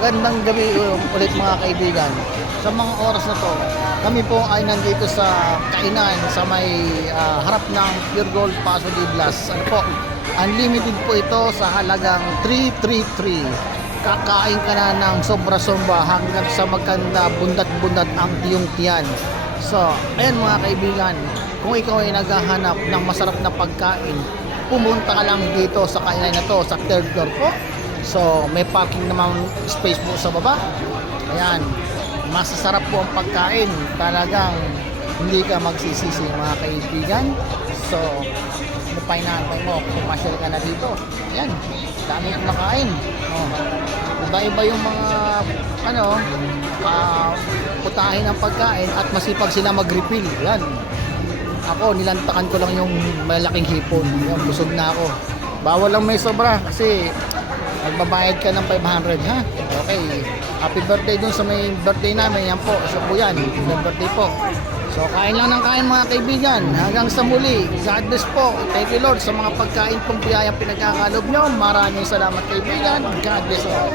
Magandang gabi ulit mga kaibigan. Sa mga oras na to, kami po ay nandito sa kainan sa may harap ng Pure Gold Paso de Blas. Ano po, unlimited po ito sa halagang 333. Kakain ka na ng sobra-sobra hanggang sa magkanda bundat-bundat ang tiyong tiyan. So, ayan mga kaibigan, kung ikaw ay naghahanap ng masarap na pagkain, pumunta ka lang dito sa kainan na to sa third floor po. So, may parking naman space po sa baba. Ayan, masasarap po ang pagkain. Talagang hindi ka magsisisi mga kaibigan. So, ano pa inaantay mo? Pumasyal ka na dito. Ayan, dami kumakain. Oh, iba-iba yung mga putahin ng pagkain at masipag sila mag-refill. Ayan. Ako, nilantakan ko lang yung malaking hipon. Ayan, busog na ako. Bawal lang may sobra kasi magbabayad ka ng 500, ha? Okay. Happy birthday dun sa may birthday namin. Yan po. Isa po yan. Happy birthday po. So, kain lang ng kain mga kaibigan. Hanggang sa muli. God bless po. Thank you Lord sa mga pagkain pong biyayang pinagkakalob nyo. Maraming salamat kaibigan. God bless all.